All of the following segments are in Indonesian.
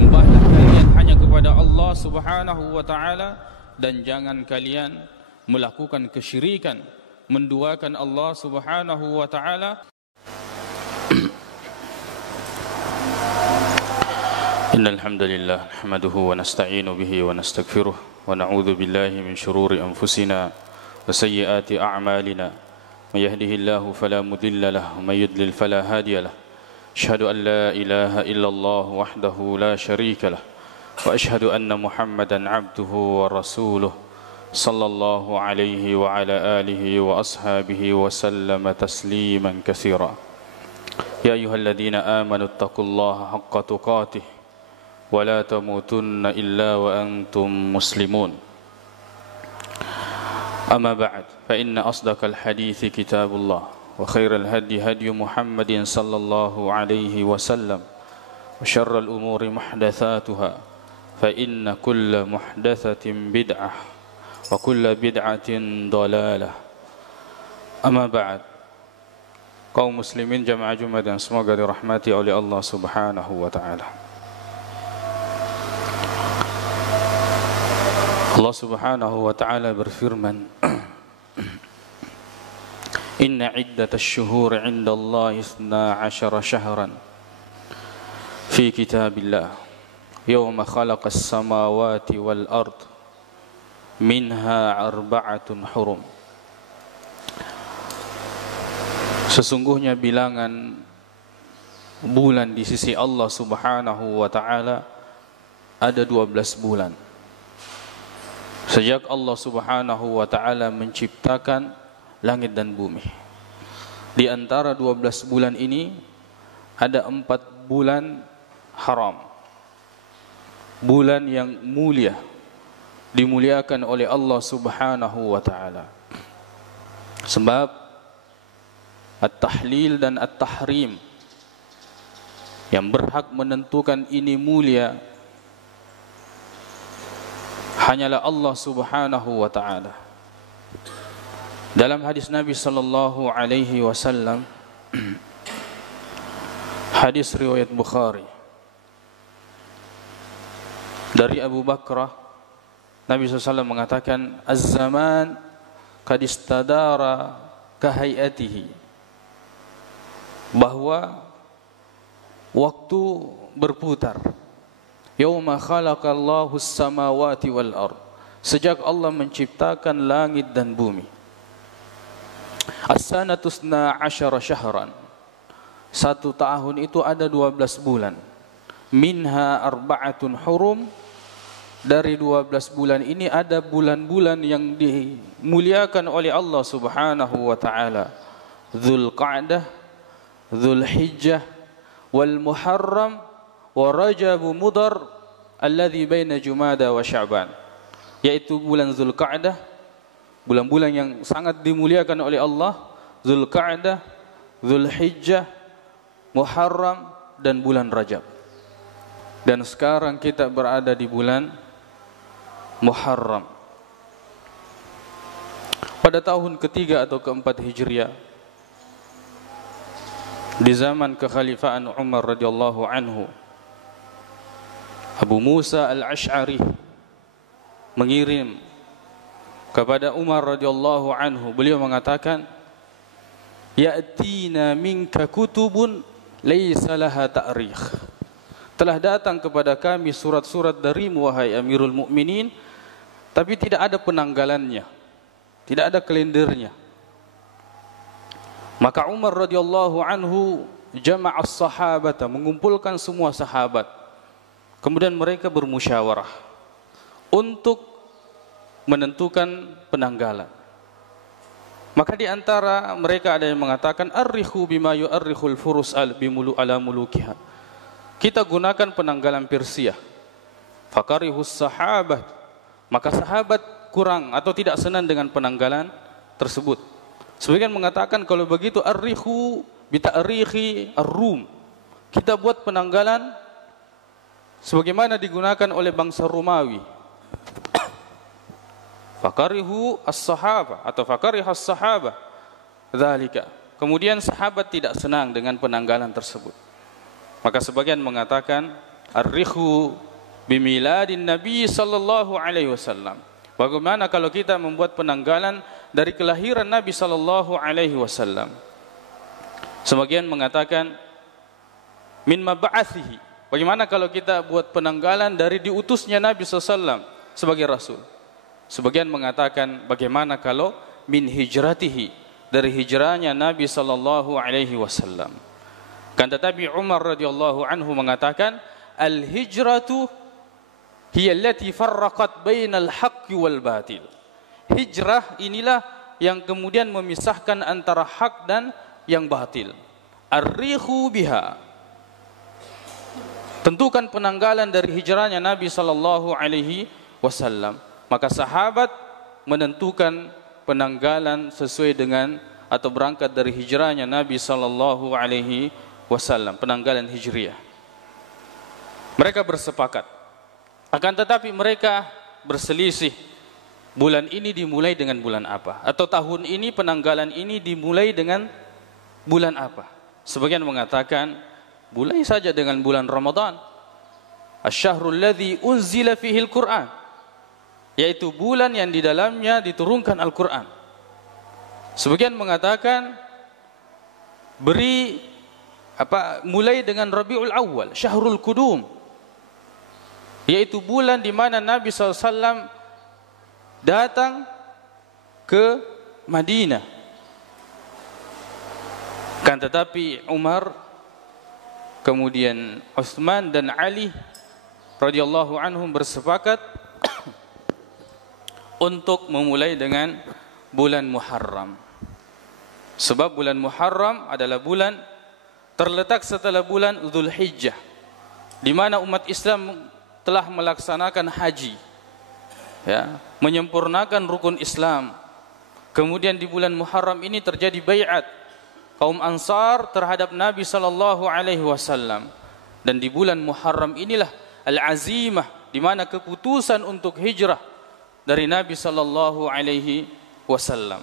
Sembahlah kalian hanya kepada Allah Subhanahu wa ta'ala, dan jangan kalian melakukan kesyirikan, menduakan Allah Subhanahu wa ta'ala. Innal hamdalillah nahmaduhu wa nasta'inu bihi wa nastaghfiruh wa na'udzu billahi min shururi anfusina wa sayyiati a'malina. May yahdihillahu fala mudilla lahu wa may yudlil fala hadiya lahu. Asyhadu an la ilaha illallah wahdahu la syarika lah wa asyhadu anna Muhammadan abduhu wa rasuluh sallallahu alaihi wa ala alihi wa ashabihi wa sallama tasliman katsira. Ya ayyuhalladzina amanu taqullaha haqqa tuqatih wa la tamutunna illa wa antum muslimun. Amma ba'd, fa inna asdaqal hadithi kitabullah wa khairal hadi hadi Muhammadin sallallahu alaihi wasallam wa syarral umuri muhdatsatuha fa inna kulla muhdatsatin bid'ah wa kulla bid'atin dhalalah. Amma ba'd, kaum muslimin jamaah Jumat yang semoga dirahmati oleh Allah Subhanahu wa taala. Allah Subhanahu wa taala berfirman, Inna iddatash syuhur 'inda Allah 12 syahran fi kitabillah yawma khalaqas samawati wal ard minha arba'atun hurum. Sesungguhnya bilangan bulan di sisi Allah Subhanahu wa taala ada 12 bulan. Sejak Allah Subhanahu wa taala menciptakan langit dan bumi. Di antara 12 bulan ini ada 4 bulan haram. Bulan yang mulia, dimuliakan oleh Allah Subhanahu wa taala. Sebab at-tahlil dan at-tahrim yang berhak menentukan ini mulia hanyalah Allah Subhanahu wa taala. Dalam hadis Nabi sallallahu alaihi wasallam, hadis riwayat Bukhari, dari Abu Bakrah, Nabi SAW mengatakan, Az-zaman qad istadara kahayatihi, bahwa waktu berputar. Yauma khalaqallahu as-samawati wal ard, sejak Allah menciptakan langit dan bumi. As-sanatu 12 syahran, 1 tahun itu ada 12 bulan. Minha arba'atun hurum, dari 12 bulan ini ada bulan-bulan yang dimuliakan oleh Allah Subhanahu wa taala. Dzulqa'dah, Dzulhijjah, wal Muharram, wa Rajab Mudhar alladhi baina Jumada wa Sya'ban, yaitu bulan Dzulqa'dah, bulan-bulan yang sangat dimuliakan oleh Allah, Dzulqa'dah, Dzulhijjah, Muharram, dan bulan Rajab. Dan sekarang kita berada di bulan Muharram. Pada tahun ketiga atau keempat Hijriah, di zaman kekhalifahan Umar radhiyallahu anhu, Abu Musa al-Ash'ari mengirim kepada Umar radhiyallahu anhu, beliau mengatakan, Ya'tina minka kutubun laisa laha ta'rikh. Telah datang kepada kami surat-surat darimu wahai Amirul Mukminin, tapi tidak ada penanggalannya, tidak ada kalendernya. Maka Umar radhiyallahu anhu jama'as sahabata, mengumpulkan semua sahabat. Kemudian mereka bermusyawarah untuk menentukan penanggalan. Maka di antara mereka ada yang mengatakan, Arrihu bima yu'arrihul furus bimulu ala mulukiha. Kita gunakan penanggalan Persia. Fakarihus sahabat. Maka sahabat kurang atau tidak senang dengan penanggalan tersebut. Sebagian mengatakan kalau begitu Arrihu bita'rihi ar-Rum. Kita buat penanggalan sebagaimana digunakan oleh bangsa Romawi. Fakarihu as-sahaba atau fakarih as-sahaba dzalika. Kemudian sahabat tidak senang dengan penanggalan tersebut. Maka sebagian mengatakan Ar-rikhu bimiladin Nabi sallallahu alaihi wasallam. Bagaimana kalau kita membuat penanggalan dari kelahiran Nabi sallallahu alaihi wasallam? Sebagian mengatakan min mab'athihi. Bagaimana kalau kita buat penanggalan dari diutusnya Nabi sallallahu alaihi wasallam sebagai rasul? Sebagian mengatakan bagaimana kalau min hijratihi, dari hijrahnya Nabi sallallahu alaihi wasallam. Kan tetapi Umar radhiyallahu anhu mengatakan al-hijratu hiya allati farraqat bainal haqqi wal batil. Hijrah inilah yang kemudian memisahkan antara hak dan yang batil. Ar-rikhu biha. Tentukan penanggalan dari hijrahnya Nabi sallallahu alaihi wasallam. Maka sahabat menentukan penanggalan sesuai dengan atau berangkat dari hijrahnya Nabi sallallahu alaihi wasallam, penanggalan hijriah. Mereka bersepakat. Akan tetapi mereka berselisih. Bulan ini dimulai dengan bulan apa? Atau tahun ini penanggalan ini dimulai dengan bulan apa? Sebagian mengatakan mulai saja dengan bulan Ramadan. Asy-syahrul ladzi unzila fihi al-Qur'an. Yaitu bulan yang di dalamnya diturunkan Al-Quran. Sebagian mengatakan mulai dengan Rabiul Awal, Syahrul Qudum, yaitu bulan di mana Nabi SAW datang ke Madinah. Kan tetapi Umar, kemudian Utsman dan Ali radhiyallahu anhum bersepakat untuk memulai dengan bulan Muharram. Sebab bulan Muharram adalah bulan terletak setelah bulan Dzulhijjah, di mana umat Islam telah melaksanakan haji, ya, menyempurnakan rukun Islam. Kemudian di bulan Muharram ini terjadi baiat kaum Ansar terhadap Nabi sallallahu alaihi wasallam. Dan di bulan Muharram inilah al-azimah, di mana keputusan untuk hijrah dari Nabi sallallahu alaihi wasallam.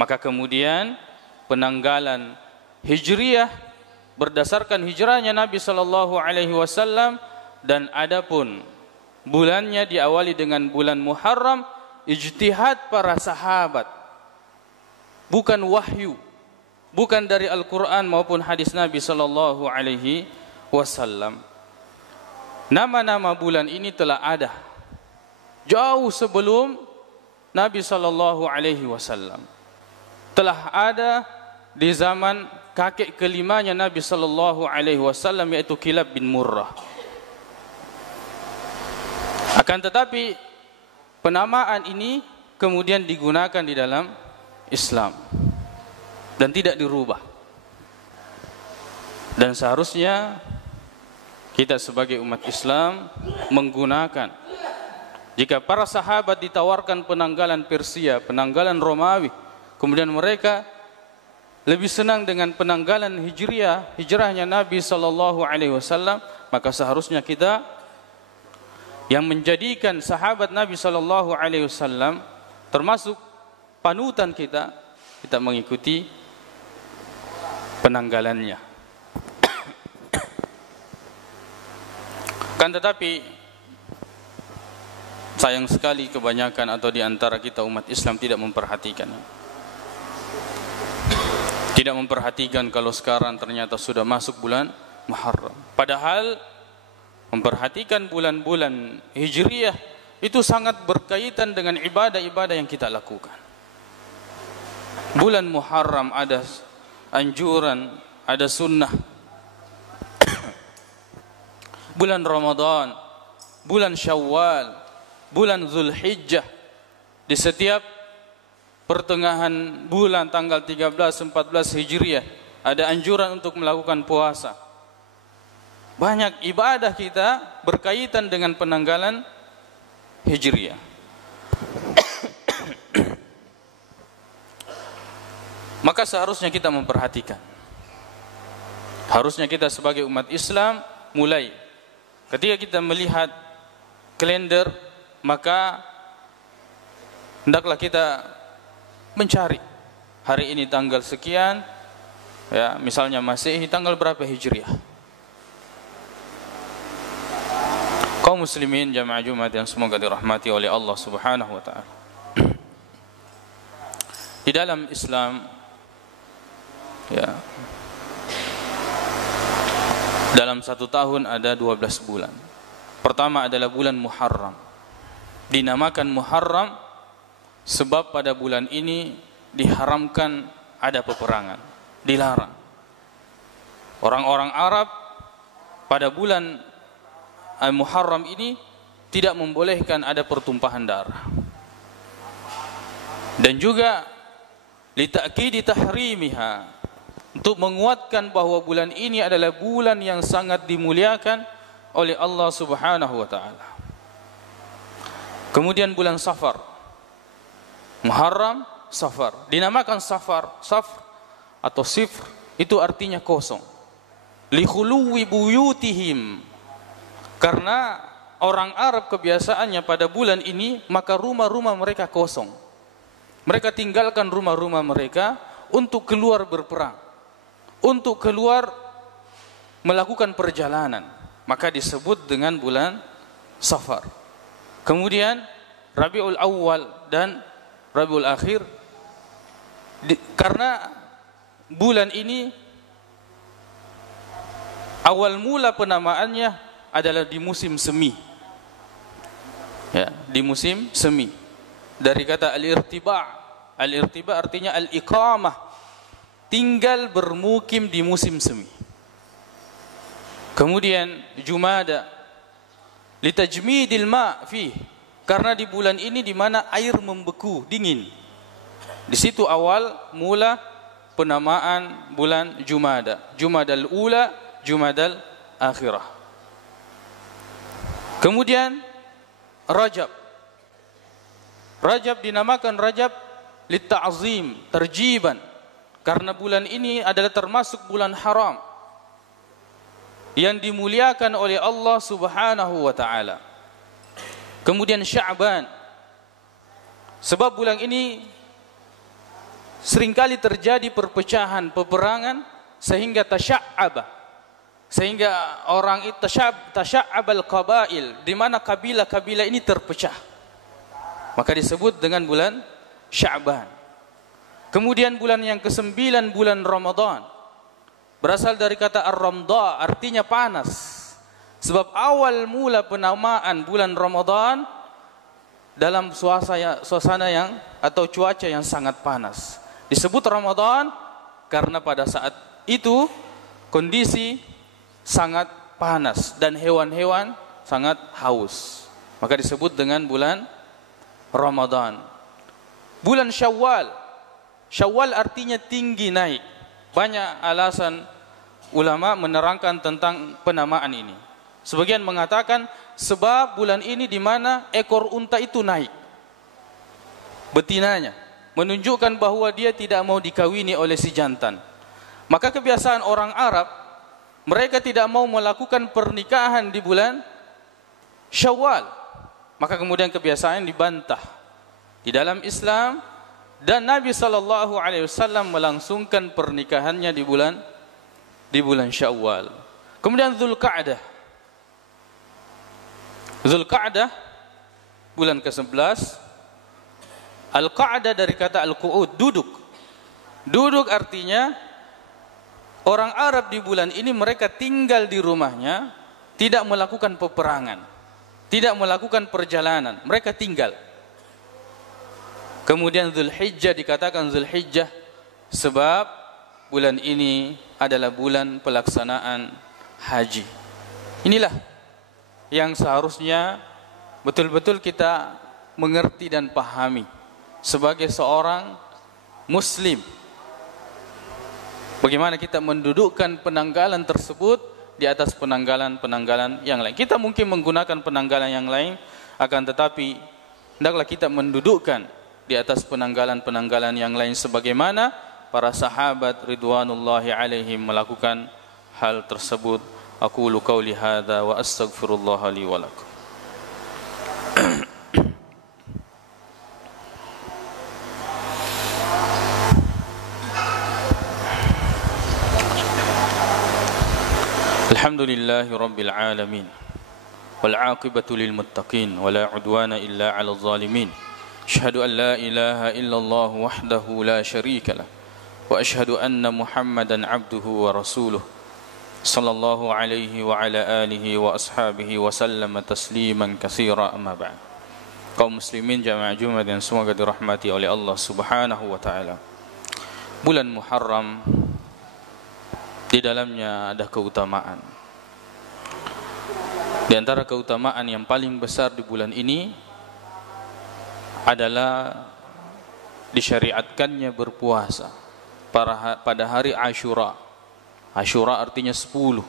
Maka kemudian penanggalan hijriah berdasarkan hijrahnya Nabi sallallahu alaihi wasallam, dan adapun bulannya diawali dengan bulan Muharram, ijtihad para sahabat, bukan wahyu, bukan dari Al-Qur'an maupun hadis Nabi sallallahu alaihi wasallam. Nama-nama bulan ini telah ada jauh sebelum Nabi sallallahu alaihi wasallam. Telah ada di zaman kakek kelimanya Nabi sallallahu alaihi wasallam, yaitu Kilab bin Murrah. Akan tetapi penamaan ini kemudian digunakan di dalam Islam dan tidak dirubah. Dan seharusnya kita sebagai umat Islam menggunakan, jika para sahabat ditawarkan penanggalan Persia, penanggalan Romawi, kemudian mereka lebih senang dengan penanggalan hijriah, hijrahnya Nabi sallallahu alaihi wasallam, maka seharusnya kita yang menjadikan sahabat Nabi sallallahu alaihi wasallam termasuk panutan kita mengikuti penanggalannya. Kan tetapi sayang sekali kebanyakan atau di antara kita umat Islam tidak memperhatikan. Tidak memperhatikan kalau sekarang ternyata sudah masuk bulan Muharram. Padahal memperhatikan bulan-bulan hijriyah itu sangat berkaitan dengan ibadah-ibadah yang kita lakukan. Bulan Muharram ada anjuran, ada sunnah. Bulan Ramadan, bulan Syawal, bulan Dzulhijjah, di setiap pertengahan bulan tanggal 13-14 Hijriah ada anjuran untuk melakukan puasa. Banyak ibadah kita berkaitan dengan penanggalan Hijriah. Maka seharusnya kita memperhatikan. Harusnya kita sebagai umat Islam mulai ketika kita melihat kalender, maka hendaklah kita mencari hari ini tanggal sekian, ya, misalnya Masehi tanggal berapa Hijriah. Kaum muslimin jamaah Jumat yang semoga dirahmati oleh Allah Subhanahu wa taala. Di dalam Islam ya, dalam satu tahun ada 12 bulan. Pertama adalah bulan Muharram. Dinamakan Muharram sebab pada bulan ini diharamkan ada peperangan, dilarang. Orang-orang Arab pada bulan Muharram ini tidak membolehkan ada pertumpahan darah. Dan juga lita'kidi tahrimiha, untuk menguatkan bahwa bulan ini adalah bulan yang sangat dimuliakan oleh Allah Subhanahu wa taala. Kemudian bulan Safar. Muharram, Safar. Dinamakan Safar, Safar atau Sifr itu artinya kosong. Li khuluwi buyutihim. Karena orang Arab kebiasaannya pada bulan ini maka rumah-rumah mereka kosong. Mereka tinggalkan rumah-rumah mereka untuk keluar berperang, untuk keluar melakukan perjalanan. Maka disebut dengan bulan Safar. Kemudian Rabiul Awal dan Rabiul Akhir, karena bulan ini awal mula penamaannya adalah di musim semi. Ya, di musim semi. Dari kata al-irtiba'. Al-irtiba' artinya al-iqamah, tinggal bermukim di musim semi. Kemudian Jumada, litajmidil ma' fih, karena di bulan ini di mana air membeku, dingin. Di situ awal mula penamaan bulan Jumada. Jumadal ula, Jumadal akhirah. Kemudian Rajab. Rajab dinamakan Rajab litta'zim, terjiban, karena bulan ini adalah termasuk bulan haram yang dimuliakan oleh Allah Subhanahu wa taala. Kemudian Sya'ban, sebab bulan ini seringkali terjadi perpecahan, peperangan, sehingga tasya'aba, sehingga orang itu tasya'abal qabail, di mana kabilah-kabilah ini terpecah. Maka disebut dengan bulan Sya'ban. Kemudian bulan yang ke-9 bulan Ramadan. Berasal dari kata ar-ramda, artinya panas. Sebab awal mula penamaan bulan Ramadan dalam suasana yang atau cuaca yang sangat panas. Disebut Ramadan karena pada saat itu kondisi sangat panas dan hewan-hewan sangat haus. Maka disebut dengan bulan Ramadan. Bulan Syawal. Syawal artinya tinggi, naik. Banyak alasan ulama menerangkan tentang penamaan ini. Sebagian mengatakan sebab bulan ini di mana ekor unta itu naik, betinanya, menunjukkan bahwa dia tidak mau dikawini oleh si jantan. Maka kebiasaan orang Arab, mereka tidak mau melakukan pernikahan di bulan Syawal. Maka kemudian kebiasaan dibantah di dalam Islam, dan Nabi SAW melangsungkan pernikahannya di bulan Syawal. Kemudian Dzulqa'dah. Dzulqa'dah bulan ke-11. Al-Qa'dah dari kata al-qu'ud, duduk. Duduk artinya orang Arab di bulan ini mereka tinggal di rumahnya, tidak melakukan peperangan, tidak melakukan perjalanan, mereka tinggal. Kemudian Dzulhijjah dikatakan Dzulhijjah sebab bulan ini adalah bulan pelaksanaan haji. Inilah yang seharusnya betul-betul kita mengerti dan pahami sebagai seorang muslim. Bagaimana kita mendudukkan penanggalan tersebut di atas penanggalan-penanggalan yang lain. Kita mungkin menggunakan penanggalan yang lain, akan tetapi hendaklah kita mendudukkan di atas penanggalan-penanggalan yang lain sebagaimana para sahabat ridwanullahi alaihim melakukan hal tersebut. Aqulu qauli hadza wa astaghfirullah li wa lakum. Alhamdulillahi rabbil alamin. والعاقبة للمتقين ولا عدوان إلا على الظالمين أشهد أن لا إله إلا الله وحده لا شريك له وأشهد أن محمدا عبده ورسوله صلى الله عليه وعلى آله وأصحابه وسلم تسليما كثيرا أما بعد. Kaum muslimin jamaah Jumat yang semoga dirahmati oleh Allah Subhanahu wa taala. Bulan Muharram di dalamnya ada keutamaan. Di antara keutamaan yang paling besar di bulan ini adalah disyariatkannya berpuasa pada hari Asyura. Asyura artinya 10.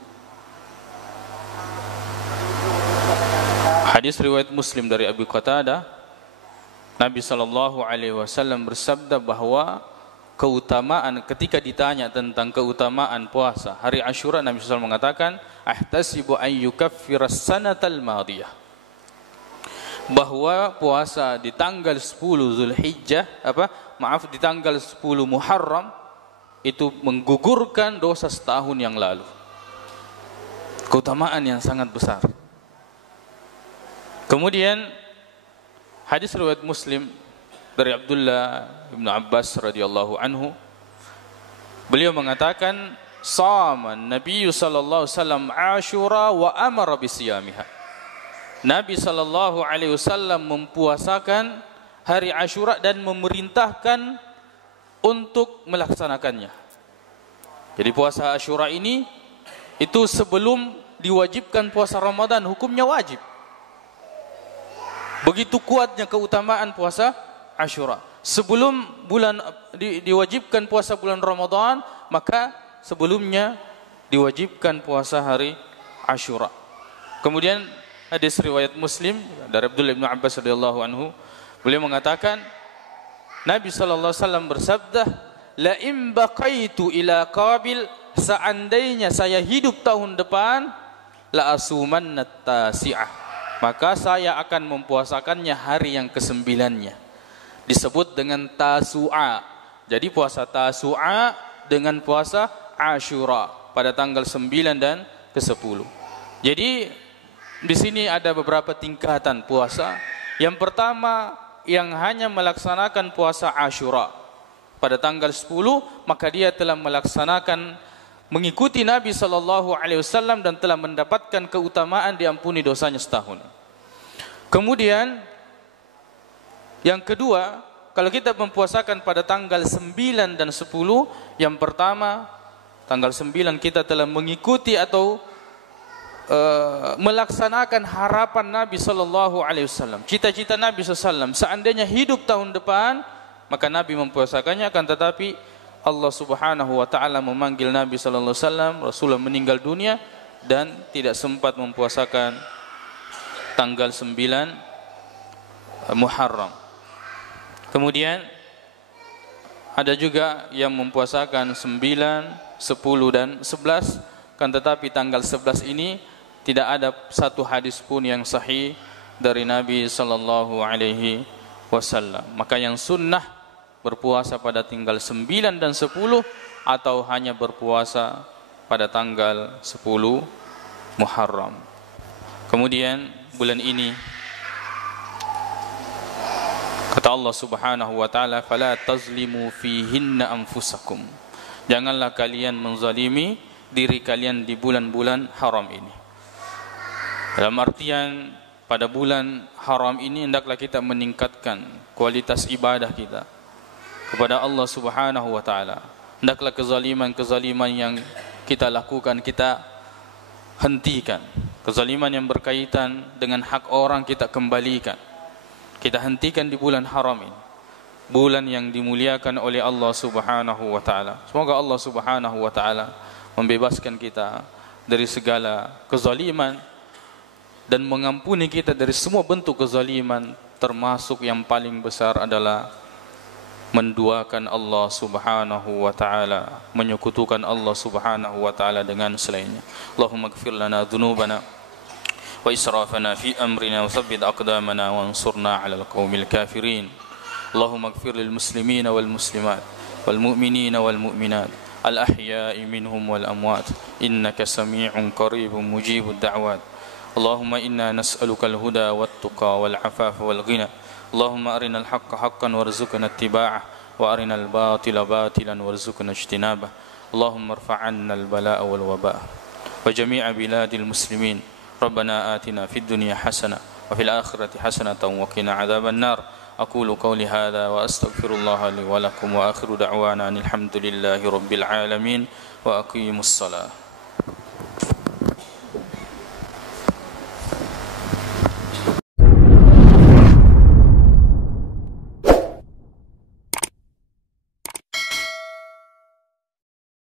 Hadis riwayat Muslim dari Abu Qatadah, Nabi SAW bersabda bahwa keutamaan, ketika ditanya tentang keutamaan puasa hari Asyura, Nabi SAW mengatakan, ahtasibu an yukaffiras sanatal madiyah, bahwa puasa di tanggal 10 Zulhijjah, di tanggal 10 Muharram itu menggugurkan dosa setahun yang lalu. Keutamaan yang sangat besar. Kemudian hadis riwayat Muslim dari Abdullah bin Abbas radhiyallahu anhu, beliau mengatakan, "Shama Nabi sallallahu alaihi wasallam Asyura wa amara bisiyamiha." Nabi sallallahu alaihi wasallam mempuasakan hari Asyura dan memerintahkan untuk melaksanakannya. Jadi puasa Asyura ini itu sebelum diwajibkan puasa Ramadan, hukumnya wajib. Begitu kuatnya keutamaan puasa Asyura. Sebelum diwajibkan puasa bulan Ramadan, maka sebelumnya diwajibkan puasa hari Asyura. Kemudian hadis riwayat Muslim dari Abdullah bin Abbas radhiyallahu anhu, beliau mengatakan, Nabi SAW bersabda, la in baqaitu ila qabil, seandainya saya hidup tahun depan, la asumanna tasi'ah, maka saya akan mempuasakannya hari yang ke-9-nya. Disebut dengan Tasu'a. Jadi puasa Tasu'a dengan puasa Asyura pada tanggal 9 dan ke-10. Jadi di sini ada beberapa tingkatan puasa. Yang pertama, yang hanya melaksanakan puasa Asyura pada tanggal 10, maka dia telah melaksanakan, mengikuti Nabi SAW dan telah mendapatkan keutamaan diampuni dosanya setahun. Kemudian yang kedua, kalau kita mempuasakan pada tanggal 9 dan 10, yang pertama, tanggal 9 kita telah mengikuti atau melaksanakan harapan Nabi SAW, cita-cita Nabi SAW. Seandainya hidup tahun depan, maka Nabi mempuasakannya. Akan tetapi Allah Subhanahu wa taala memanggil Nabi SAW, Rasulullah meninggal dunia dan tidak sempat mempuasakan tanggal 9 Muharram. Kemudian ada juga yang mempuasakan 9, 10 dan 11, kan tetapi tanggal 11 ini tidak ada satu hadis pun yang sahih dari Nabi sallallahu alaihi wasallam. Maka yang sunnah berpuasa pada tanggal 9 dan 10 atau hanya berpuasa pada tanggal 10 Muharram. Kemudian bulan ini kata Allah Subhanahu wa taala, fala tazlimu fihinna anfusakum. Janganlah kalian menzalimi diri kalian di bulan-bulan haram ini. Dalam artian pada bulan haram ini hendaklah kita meningkatkan kualitas ibadah kita kepada Allah Subhanahu wa taala. Hendaklah kezaliman-kezaliman yang kita lakukan kita hentikan. Kezaliman yang berkaitan dengan hak orang kita kembalikan. Kita hentikan di bulan haram ini. Bulan yang dimuliakan oleh Allah Subhanahu wa taala. Semoga Allah Subhanahu wa taala membebaskan kita dari segala kezaliman dan mengampuni kita dari semua bentuk kezaliman, termasuk yang paling besar adalah menduakan Allah Subhanahu wa taala, menyekutukan Allah Subhanahu wa taala dengan selainnya. Allahumma ighfir lana dzunubana wa israfana fi amrina wa tsabbit aqdamana wansurna 'alal qaumil kafirin. Allahumma ighfir lil muslimina wal muslimat wal mu'minina wal mu'minat al ahya'i minhum wal amwat innaka samii'un qaribun mujibud da'wat. اللهم إنا نسألك الهدى والتقى والعفاف والغنى اللهم أرنا الحق حقا وارزقنا اتباعه وأرنا الباطل باطلا وارزقنا اجتنابه اللهم ارفع عنا البلاء والوباء وجميع بلاد المسلمين ربنا آتنا في الدنيا حسنة وفي الآخرة حسنة وقنا عذاب النار أقول قولي هذا وأستغفر الله لي ولكم وآخر دعوانا أن الحمد لله رب العالمين وأقيموا الصلاة